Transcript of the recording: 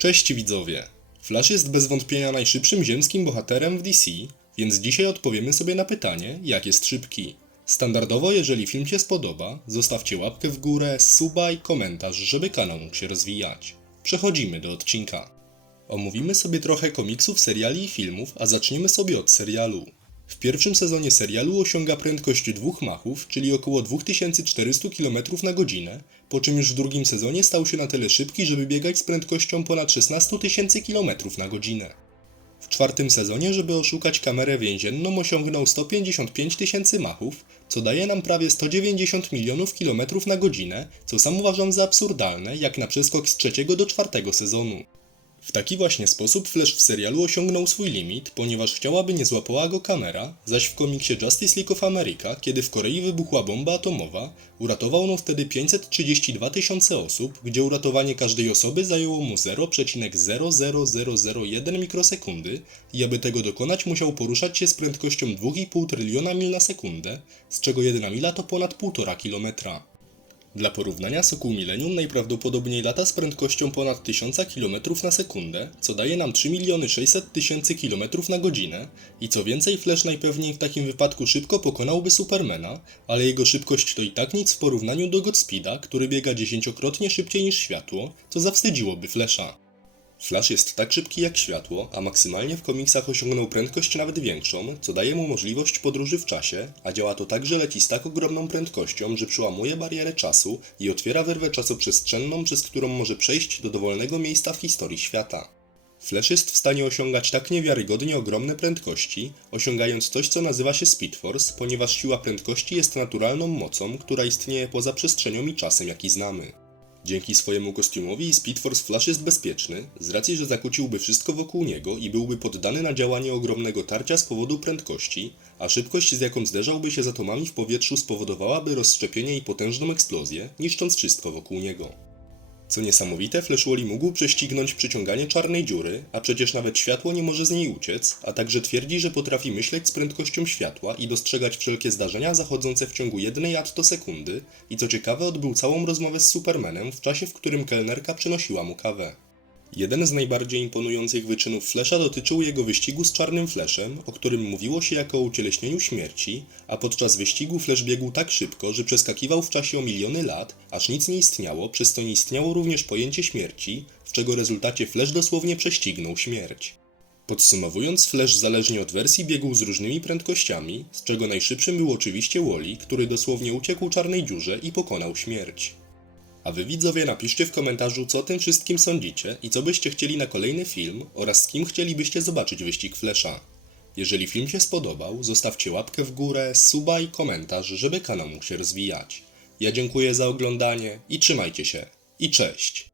Cześć widzowie! Flash jest bez wątpienia najszybszym ziemskim bohaterem w DC, więc dzisiaj odpowiemy sobie na pytanie, jak jest szybki. Standardowo, jeżeli film Cię spodoba, zostawcie łapkę w górę, suba i komentarz, żeby kanał mógł się rozwijać. Przechodzimy do odcinka. Omówimy sobie trochę komiksów, seriali i filmów, a zaczniemy sobie od serialu. W pierwszym sezonie serialu osiąga prędkość dwóch machów, czyli około 2400 km na godzinę, po czym już w drugim sezonie stał się na tyle szybki, żeby biegać z prędkością ponad 16 000 km na godzinę. W czwartym sezonie, żeby oszukać kamerę więzienną, osiągnął 155 tysięcy machów, co daje nam prawie 190 milionów kilometrów na godzinę, co sam uważam za absurdalne, jak na przeskok z trzeciego do czwartego sezonu. W taki właśnie sposób Flash w serialu osiągnął swój limit, ponieważ chciałaby nie złapała go kamera, zaś w komiksie Justice League of America, kiedy w Korei wybuchła bomba atomowa, uratował on wtedy 532 tysiące osób, gdzie uratowanie każdej osoby zajęło mu 0,00001 mikrosekundy i aby tego dokonać musiał poruszać się z prędkością 2,5 tryliona mil na sekundę, z czego jedna mila to ponad 1,5 kilometra. Dla porównania Sokół Millennium najprawdopodobniej lata z prędkością ponad 1000 km na sekundę, co daje nam 3 miliony 600 tysięcy km na godzinę i co więcej Flash najpewniej w takim wypadku szybko pokonałby Supermana, ale jego szybkość to i tak nic w porównaniu do Godspeeda, który biega dziesięciokrotnie szybciej niż światło, co zawstydziłoby Flasha. Flash jest tak szybki jak światło, a maksymalnie w komiksach osiągnął prędkość nawet większą, co daje mu możliwość podróży w czasie, a działa to tak, że leci z tak ogromną prędkością, że przełamuje barierę czasu i otwiera wyrwę czasoprzestrzenną, przez którą może przejść do dowolnego miejsca w historii świata. Flash jest w stanie osiągać tak niewiarygodnie ogromne prędkości, osiągając coś, co nazywa się Speed Force, ponieważ siła prędkości jest naturalną mocą, która istnieje poza przestrzenią i czasem, jaki znamy. Dzięki swojemu kostiumowi Speed Force Flash jest bezpieczny, z racji, że zakłóciłby wszystko wokół niego i byłby poddany na działanie ogromnego tarcia z powodu prędkości, a szybkość z jaką zderzałby się z atomami w powietrzu spowodowałaby rozszczepienie i potężną eksplozję, niszcząc wszystko wokół niego. Co niesamowite, Flash Wally mógł prześcignąć przyciąganie czarnej dziury, a przecież nawet światło nie może z niej uciec, a także twierdzi, że potrafi myśleć z prędkością światła i dostrzegać wszelkie zdarzenia zachodzące w ciągu jednej atto sekundy i co ciekawe odbył całą rozmowę z Supermanem w czasie, w którym kelnerka przynosiła mu kawę. Jeden z najbardziej imponujących wyczynów Flasha dotyczył jego wyścigu z Czarnym Flashem, o którym mówiło się jako o ucieleśnieniu śmierci, a podczas wyścigu Flash biegł tak szybko, że przeskakiwał w czasie o miliony lat, aż nic nie istniało, przez co nie istniało również pojęcie śmierci, w czego rezultacie Flash dosłownie prześcignął śmierć. Podsumowując, Flash zależnie od wersji biegł z różnymi prędkościami, z czego najszybszym był oczywiście Wally, który dosłownie uciekł czarnej dziurze i pokonał śmierć. A wy widzowie napiszcie w komentarzu co o tym wszystkim sądzicie i co byście chcieli na kolejny film oraz z kim chcielibyście zobaczyć wyścig Flasha. Jeżeli film się spodobał, zostawcie łapkę w górę, suba i komentarz, żeby kanał mógł się rozwijać. Ja dziękuję za oglądanie i trzymajcie się. I cześć!